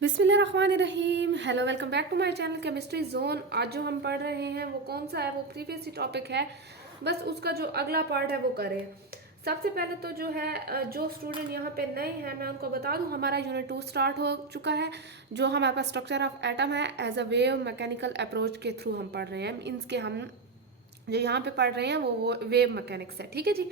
बिस्मिल्लाहिर्रहमानिर्रहीम। Hello, welcome back to my channel chemistry zone. आज जो हम पढ़ रहे हैं वो कौन सा है, वो प्रीवियस ही टॉपिक है, बस उसका जो अगला पार्ट है वो करें। सबसे पहले तो जो है जो स्टूडेंट यहाँ पे नए हैं मैं उनको बता दूँ, हमारा यूनिट 2 स्टार्ट हो चुका है। जो हमारे पास स्ट्रक्चर ऑफ एटम है as a wave mechanical approach के थ्रू हम पढ़ रहे हैं। मीन्स के हम जो यहाँ पे पढ़ रहे हैं वो वेव मैकेनिक्स है। ठीक है जी।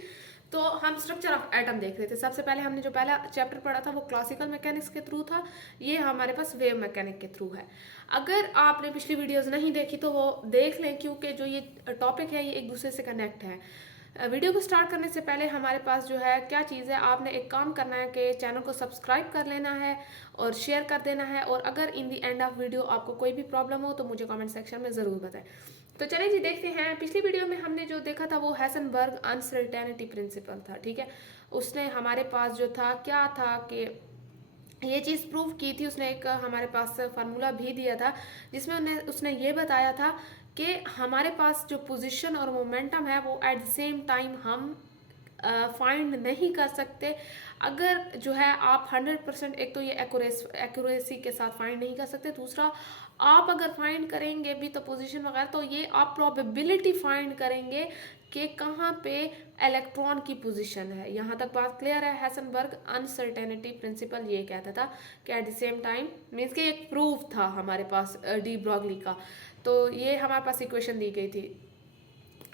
तो हम स्ट्रक्चर ऑफ एटम देख रहे थे। सबसे पहले हमने जो पहला चैप्टर पढ़ा था वो क्लासिकल मैकेनिक्स के थ्रू था, ये हमारे पास वेव मैकेनिक के थ्रू है। अगर आपने पिछली वीडियोस नहीं देखी तो वो देख लें, क्योंकि जो ये टॉपिक है ये एक दूसरे से कनेक्ट है। वीडियो को स्टार्ट करने से पहले हमारे पास जो है क्या चीज़ है, आपने एक काम करना है कि चैनल को सब्सक्राइब कर लेना है और शेयर कर देना है। और अगर in the end of video आपको कोई भी प्रॉब्लम हो तो मुझे कमेंट सेक्शन में ज़रूर बताएं। तो चलिए जी देखते हैं। पिछली वीडियो में हमने जो देखा था वो हेसनबर्ग अनसर्टेनिटी प्रिंसिपल था। ठीक है, उसने हमारे पास जो था क्या था कि ये चीज़ प्रूव की थी। उसने एक हमारे पास फार्मूला भी दिया था जिसमें उसने ये बताया था कि हमारे पास जो पोजीशन और मोमेंटम है वो एट द सेम टाइम हम फाइंड नहीं कर सकते। अगर जो है आप 100%, एक तो ये एक्यूरेसी के साथ फाइंड नहीं कर सकते, दूसरा आप अगर फाइंड करेंगे भी तो पोजीशन वगैरह, तो ये आप प्रोबेबिलिटी फाइंड करेंगे कि कहाँ पे इलेक्ट्रॉन की पोजीशन है। यहाँ तक बात क्लियर है। हेसनबर्ग अनसर्टेनिटी प्रिंसिपल ये कहता था कि at the same time, means कि एक प्रूफ था हमारे पास डी ब्रॉगली का। तो ये हमारे पास इक्वेशन दी गई थी।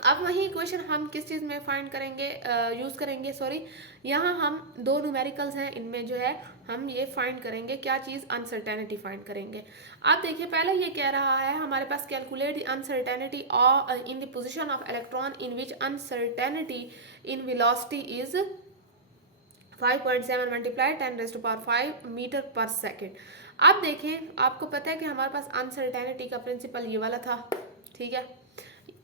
अब वही इक्वेशन हम किस चीज़ में फाइंड करेंगे, यूज़ करेंगे, सॉरी। यहाँ हम दो न्यूमेरिकल्स हैं, इनमें जो है हम ये फाइंड करेंगे क्या चीज़, अनसर्टेनिटी फाइंड करेंगे। अब देखिए पहले ये कह रहा है हमारे पास calculate the uncertainty in the position of electron in which uncertainty in velocity is 5.7 multiply 10⁵ metre per second. अब देखें, आपको पता है कि हमारे पास अनसर्टेनिटी का प्रिंसिपल ये वाला था। ठीक है,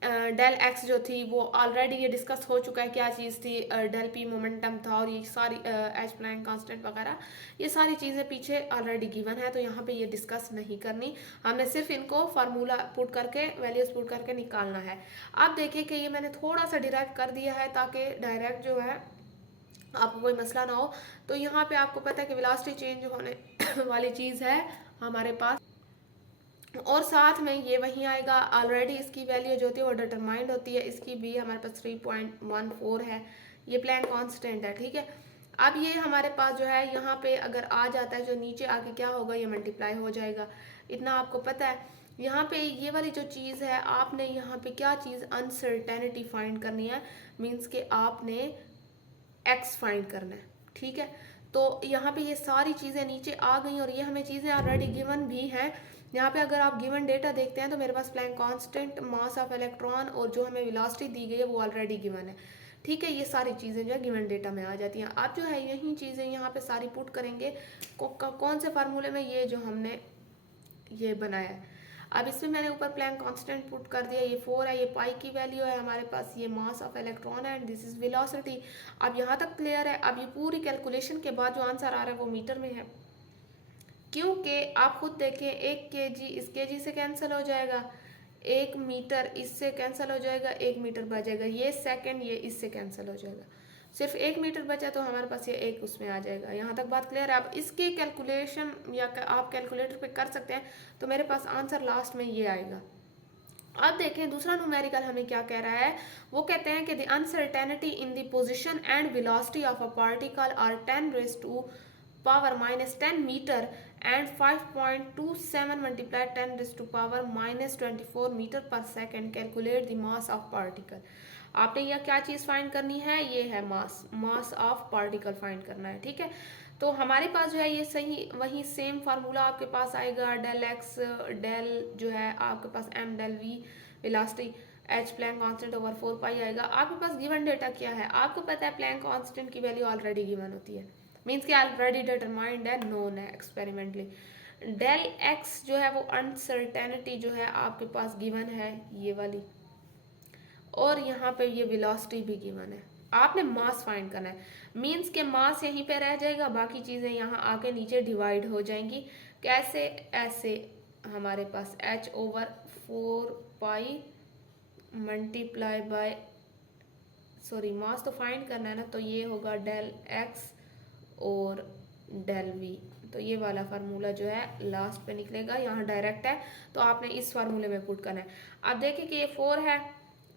डेल एक्स जो थी वो ऑलरेडी ये डिस्कस हो चुका है क्या चीज़ थी, डेल पी मोमेंटम था, और ये सारी एच प्लैंक कांस्टेंट वगैरह ये सारी चीज़ें पीछे ऑलरेडी गिवन है, तो यहाँ पे ये डिस्कस नहीं करनी। हमने सिर्फ इनको फार्मूला पुट करके, वैल्यूज पुट करके निकालना है। आप देखिए कि ये मैंने थोड़ा सा डिराइव कर दिया है ताकि डायरेक्ट जो है आपको कोई मसला ना हो। तो यहाँ पे आपको पता है कि वेलोसिटी चेंज होने वाली चीज़ है हमारे पास, और साथ में ये वहीं आएगा। ऑलरेडी इसकी वैल्यू जो होती है वो डिटरमाइंड होती है, इसकी भी हमारे पास 3.14 है, ये प्लैंक कांस्टेंट है। ठीक है, अब ये हमारे पास जो है यहाँ पे अगर आ जाता है, जो नीचे आके क्या होगा, ये मल्टीप्लाई हो जाएगा, इतना आपको पता है। यहाँ पे ये वाली जो चीज़ है, आपने यहाँ पे क्या चीज़, अनसर्टेनिटी फाइंड करनी है। मीन्स के आपने एक्स फाइंड करना है। ठीक है, तो यहाँ पे ये सारी चीज़ें नीचे आ गई और ये हमें चीज़ें ऑलरेडी गिवन भी हैं। यहाँ पे अगर आप गिवन डेटा देखते हैं तो मेरे पास Planck constant, mass of electron और जो हमें वेलोसिटी दी गई है वो ऑलरेडी गिवन है। ठीक है, ये सारी चीज़ें जो है गिवन डेटा में आ जाती हैं। आप जो है यही चीज़ें यहाँ पे सारी पुट करेंगे कौन से फार्मूले में, ये जो हमने ये बनाया है। अब इसमें मैंने ऊपर प्लैंक कांस्टेंट पुट कर दिया, ये 4 है, ये पाई की वैल्यू है हमारे पास, ये मास ऑफ इलेक्ट्रॉन है एंड दिस इज वेलोसिटी। अब यहाँ तक क्लियर है। अब ये पूरी कैलकुलेशन के बाद जो आंसर आ रहा है वो मीटर में है, क्योंकि आप खुद देखें 1 kg इस kg से कैंसिल हो जाएगा, 1 मीटर इससे कैंसिल हो जाएगा, 1 मीटर बचेगा, ये सेकंड ये इससे कैंसिल हो जाएगा, सिर्फ 1 मीटर बचा तो हमारे पास ये एक उसमें आ जाएगा। यहाँ तक बात क्लियर है। अब इसके कैलकुलेशन या आप कैलकुलेटर पे कर सकते हैं, तो मेरे पास आंसर लास्ट में ये आएगा। अब देखें दूसरा न्यूमेरिकल हमें क्या कह रहा है, वो कहते हैं कि the uncertainty in the position and velocity of a particle are 10⁻⁻10 metre and 5.27 multiply 10⁻⁻24 metre per second. Calculate the mass of particle. आपने यह क्या चीज़ फाइंड करनी है, ये है मास ऑफ पार्टिकल फाइंड करना है। ठीक है, तो हमारे पास जो है ये सही वही सेम फार्मूला आपके पास आएगा, डेल एक्स डेल जो है आपके पास M del V velocity H Planck constant over 4 pi आएगा। आपके पास गिवन डेटा क्या है, आपको पता है प्लैंक कांस्टेंट की वैल्यू ऑलरेडी गिवन होती है, मीन्स कि ऑलरेडी डिटरमाइंड है, नोन है एक्सपेरिमेंटली। डेल एक्स जो है वो अनसर्टेनिटी जो है आपके पास गिवन है ये वाली, और यहाँ पे ये वेलोसिटी भी गिवन है। आपने मास फाइंड करना है, मीन्स के मास यहीं पे रह जाएगा, बाकी चीज़ें यहाँ आके नीचे डिवाइड हो जाएंगी। कैसे, ऐसे हमारे पास h/4 pi multiply by, sorry mass तो फाइंड करना है ना, तो ये होगा डेल एक्स और डेल वी तो ये वाला फार्मूला जो है लास्ट पे निकलेगा, यहाँ डायरेक्ट है तो आपने इस फार्मूले में पुट करना है। अब देखिए कि ये 4 है,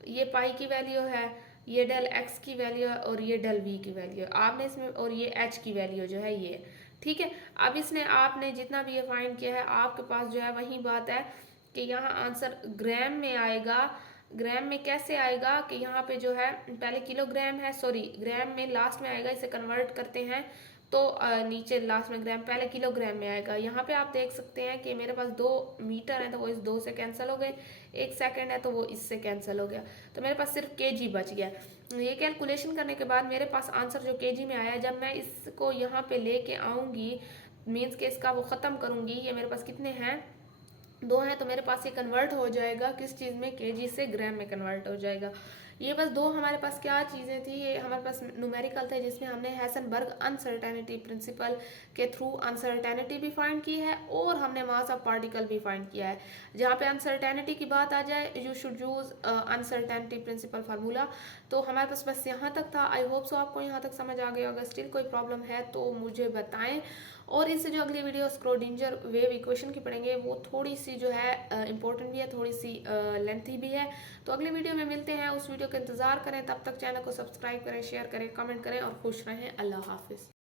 ये पाई की वैल्यू है, ये डेल एक्स की वैल्यू है और ये डेल वी की वैल्यू है आपने इसमें, और ये एच की वैल्यू जो है ये, ठीक है। अब इसने आपने जितना भी ये फाइंड किया है आपके पास जो है वही बात है कि यहाँ आंसर ग्राम में आएगा। ग्राम में कैसे आएगा कि यहाँ पे जो है पहले किलोग्राम है, सॉरी ग्राम में लास्ट में आएगा, इसे कन्वर्ट करते हैं तो नीचे लास्ट में ग्राम, पहले किलोग्राम में आएगा। यहाँ पे आप देख सकते हैं कि मेरे पास 2 मीटर है तो वो इस 2 से कैंसिल हो गए, 1 सेकंड है तो वो इससे कैंसिल हो गया, तो मेरे पास सिर्फ केजी बच गया। ये कैलकुलेशन करने के बाद मेरे पास आंसर जो केजी में आया, जब मैं इसको यहाँ पे लेके आऊँगी मीन्स के इसका वो ख़त्म करूँगी, ये मेरे पास कितने हैं 2 हैं, तो मेरे पास ये कन्वर्ट हो जाएगा किस चीज़ में, केजी से ग्राम में कन्वर्ट हो जाएगा। ये बस 2 हमारे पास क्या चीज़ें थी, ये हमारे पास न्यूमेरिकल थे जिसमें हमने हेसनबर्ग अनसर्टेनिटी प्रिंसिपल के थ्रू अनसर्टेनिटी भी फाइंड की है और हमने मास ऑफ पार्टिकल भी फाइंड किया है। जहाँ पे अनसर्टेनिटी की बात आ जाए, you should use uncertainty principle formula. तो हमारे पास बस यहाँ तक था। आई होप सो आपको यहाँ तक समझ आ गया। अगर स्टिल कोई प्रॉब्लम है तो मुझे बताएं। और इससे जो अगली वीडियो स्क्रोडिंजर वेव इक्वेशन की पढ़ेंगे वो थोड़ी सी जो है इंपॉर्टेंट भी है, थोड़ी सी लेंथी भी है। तो अगली वीडियो में मिलते हैं, उस वीडियो का इंतजार करें। तब तक चैनल को सब्सक्राइब करें, शेयर करें, कमेंट करें और खुश रहें। अल्लाह हाफिज़।